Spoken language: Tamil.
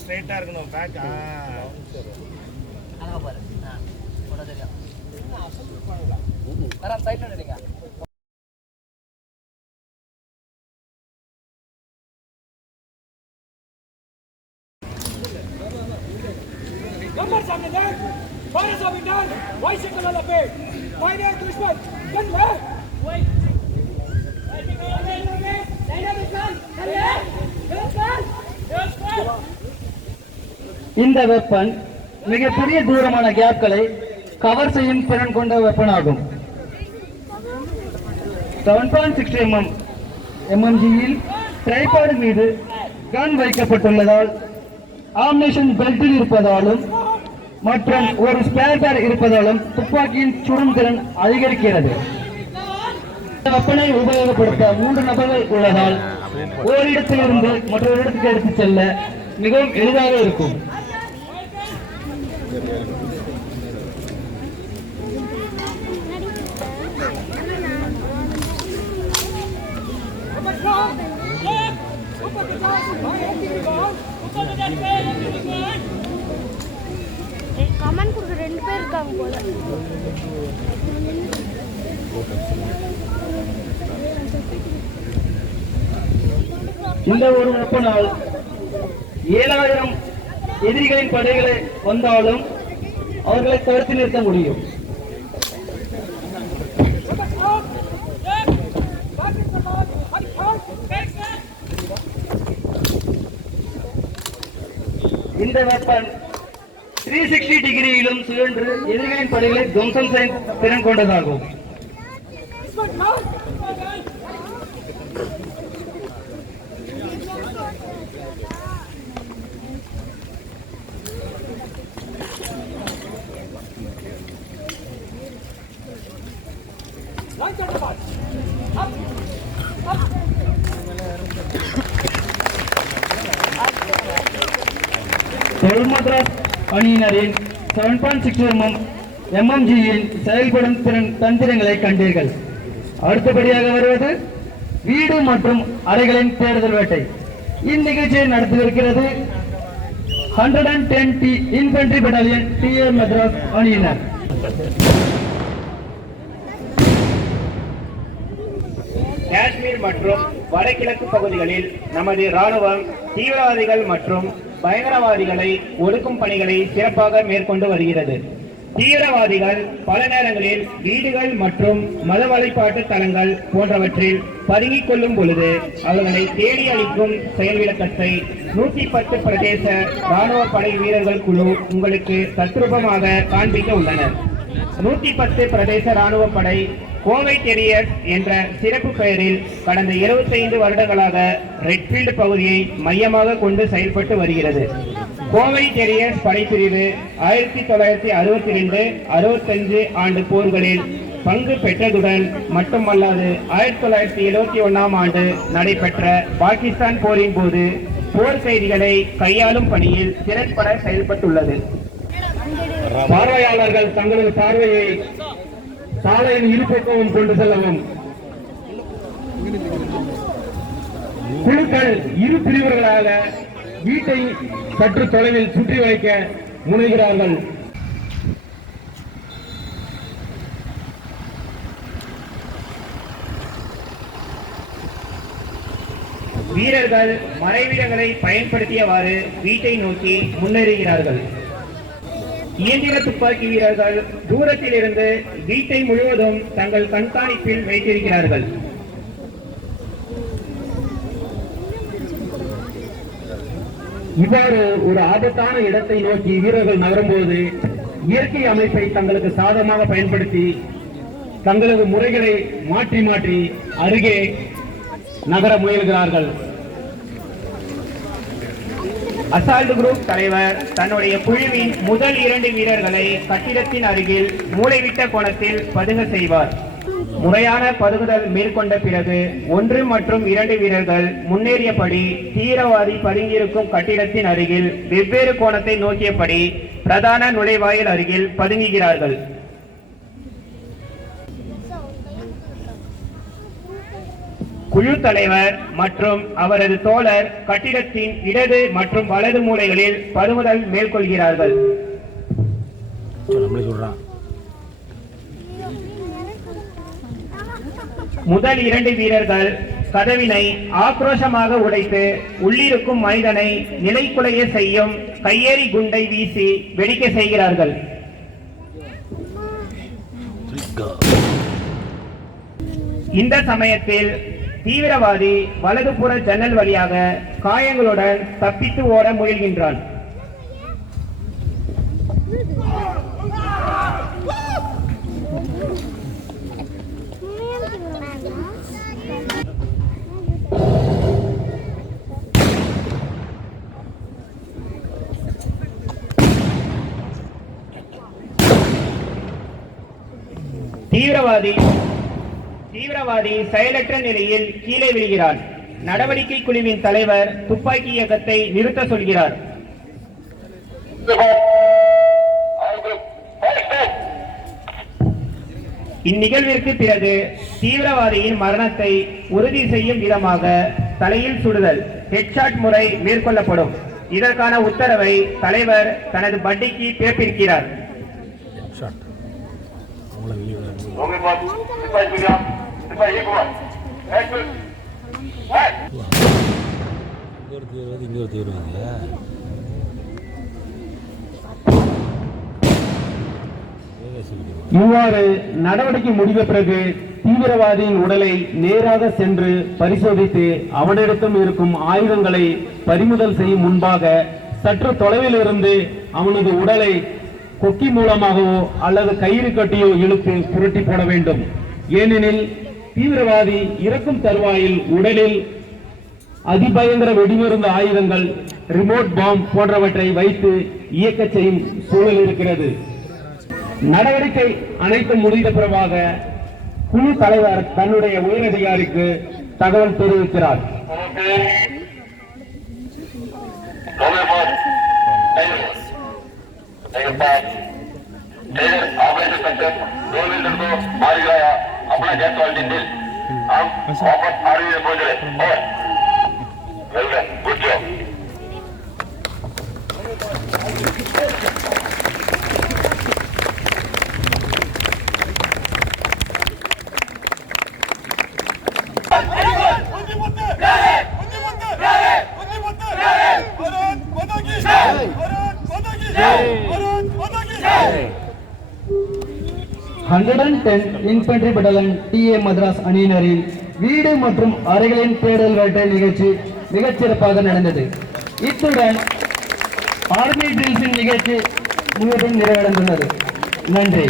ஸ்ட்ரைட்டா இருக்கணும் பேக் அங்க பாரு போட தெரியும் வரா சைடுல நில்லுங்க नंबर सामने देख बारह सामने डाल वाई से कलर पे वाई ने दुश्मन गन ले वाई இந்த வெப்பன் மிகப்பெரிய தூரமான கேப்களை கவர் செய்யும் திறன் கொண்ட வெப்பன் ஆகும். 7.60 mmGயில் ட்ரைபாட் மீது கன் வைக்கப்பட்டுள்ளதால் ஆம்னேஷன் பெல்ட்டில் இருப்பதாலும் மற்றும் ஒரு ஸ்பேர் பேர் இருப்பதாலும் துப்பாக்கியின் சுடும் திறன் அதிகரிக்கிறது. இந்த வெப்பனை உபயோகப்படுத்த 3 நபர்கள் உள்ளதால் ஓரிடத்திலிருந்து மற்றொரு இடத்துக்கு எடுத்துச் செல்ல மிகவும் எளிதாக இருக்கும். கமெண்ட் கொடுக்க 2 பேர் இருக்காங்க போல. இந்த ஒரு வெப்பனால் 7000 எதிரிகளின் படைகளை வந்தாலும் அவர்களை தடுத்து நிறுத்த முடியும். இந்த வெப்பன் 360 டிகிரியிலும் சுழன்று எதிரிகளின் படைகளை துவம்சம் செய்யும் திறன் கொண்டதாகும். மദ്രാസ് அணியினரின் 7.60 mmGயில் செயல்படும் தந்திரங்களை கண்டீர்கள். அடுத்தபடியாக வருவது வீடு மற்றும் அறைகளின் தேடுதல் வேட்டை. இந்நிகழ்ச்சியை நடத்தியிருக்கிறது 110th இன்ஃபென்ட்ரி பட்டாலியன் TA மദ്രാஸ் அணியினர். காஷ்மீர் மற்றும் வடகிழக்கு பகுதிகளில் நமது ராணுவம் தீவிரவாதிகள் மற்றும் பயங்கரவாதிகளை ஒடுக்கும் பணிகளை சிறப்பாக மேற்கொண்டு வருகிறது. தீவிரவாதிகள் பல நேரங்களில் வீடுகள் மற்றும் மத வழிபாட்டு தலங்கள் போன்றவற்றில் பதுங்கிக் கொள்ளும் பொழுது அவர்களை தேடி அளிக்கும் செயல் விளக்கத்தை 110 பிரதேச ராணுவ படை வீரர்கள் குழு உங்களுக்கு தத்ரூபமாக காண்பிக்க உள்ளனர். 110 பிரதேச ராணுவ படை கோவை டெரியர்ஸ் என்ற சிறப்பு பெயரில் கடந்த 25 வருடங்களாக ரெட்ஃபீல்டு பகுதியை மையமாக கொண்டு செயல்பட்டு வருகிறது. கோவை டெரியர்ஸ் படைப்பிரிவு 1962-65 ஆண்டு போர்களில் பங்கு பெற்றதுடன் மட்டுமல்லாது 1971 ஆண்டு நடைபெற்ற பாகிஸ்தான் போரின் போது போர் கைதிகளை கையாளும் பணியில் திறன்பட செயல்பட்டுள்ளது. பார்வையாளர்கள் தங்களது பார்வையை சாலையின் இருபக்கமும் கொண்டு செல்லவும் குழுக்கள் இரு பிரிவுகளாக வீட்டை சற்று தொலைவில் சுற்றி வைக்க முனைகிறார்கள். வீரர்கள் மறைவிடங்களை பயன்படுத்தியவாறு வீட்டை நோக்கி முன்னேறுகிறார்கள். இயந்திர துப்பாக்கி வீரர்கள் தூரத்தில் இருந்து வீட்டை முழுவதும் தங்கள் கண்காணிப்பில் வைத்திருக்கிறார்கள். இவ்வாறு ஒரு ஆபத்தான இடத்தை நோக்கி வீரர்கள் நகரும்போது இயற்கை அமைப்பை தங்களுக்கு சாதகமாக பயன்படுத்தி தங்களது முறைகளை மாற்றி மாற்றி அருகே நகர முயல்கிறார்கள். அசால்ட் குரூப் தலைவர் தன்னுடைய குழுவின் முதல் 2 வீரர்களை கட்டிடத்தின் அருகில் மூளைவிட்ட கோணத்தில் பதுங்க செய்வார். முறையான பதுங்குதல் மேற்கொண்ட பிறகு 1 மற்றும் 2 வீரர்கள் முன்னேறியபடி தீவிரவாதி பதுங்கியிருக்கும் கட்டிடத்தின் அருகில் வெவ்வேறு கோணத்தை நோக்கியபடி பிரதான நுழைவாயில் அருகில் பதுங்குகிறார்கள். குழு தலைவர் மற்றும் அவரது தோழர் கட்டிடத்தின் இடது மற்றும் வலது மூலைகளில் பதுங்குதல் மேற்கொள்கிறார்கள். முதல் 2 வீரர்கள் கதவினை ஆக்ரோஷமாக உடைத்து உள்ளிருக்கும் மனிதனை நிலைக்குலைய செய்யும் கையெறி குண்டை வீசி வெடிக்க செய்கிறார்கள். இந்த சமயத்தில் தீவிரவாதி வலதுபுற ஜன்னல் வழியாக காயங்களுடன் தப்பித்து ஓட முயல்கின்றான். தீவிரவாதி செயலற்ற நிலையில் கீழே விழுகிறார். நடவடிக்கை குழுவின் தலைவர் துப்பாக்கி இயக்கத்தை நிறுத்த சொல்கிறார். இந்நிகழ்விற்கு பிறகு தீவிரவாதியின் மரணத்தை உறுதி செய்யும் விதமாக தலையில் சுடுதல் ஹெட்ஷாட் முறை மேற்கொள்ளப்படும். இதற்கான உத்தரவை தலைவர் தனது பட்டிக்கு பிறப்பிக்கிறார். இவ்வாறு நடவடிக்கை முடிந்த பிறகு தீவிரவாதியின் உடலை நேராக சென்று பரிசோதித்து அவனிடத்தில் இருக்கும் ஆயுதங்களை பறிமுதல் செய்யும் முன்பாக சற்று தொலைவில் இருந்து அவனது உடலை கொக்கி மூலமாகவோ அல்லது கயிறு கட்டியோ இழுத்து புரட்டி போட வேண்டும். ஏனெனில் தீவிரவாதி இறக்கும் தருவாயில் உடலில் அதிபயங்கர வெடிமருந்து ஆயுதங்கள், ரிமோட் பாம்பு போன்றவற்றை வைத்து இயக்க செய்யும் சூழல் இருக்கிறது. நடவடிக்கை அனைத்தும் முடிந்த பிறகாக குழு தலைவர் தன்னுடைய உயரதிகாரிக்கு தகவல் தெரிவிக்கிறார். अपना गैस वाले दिन हम वापस आर्मी में पहुंच रहे और well done good job infantry battalion TA Madras அணியினரின் வீடு மற்றும் அறைகளின் தேடல் வேட்டை நிகழ்ச்சி மிகச்சிறப்பாக நடந்தது. இத்துடன் ஆர்மி ட்ரில்ஸின் நிகழ்ச்சி முழுவதும் நிறைவடைந்துள்ளது. நன்றி.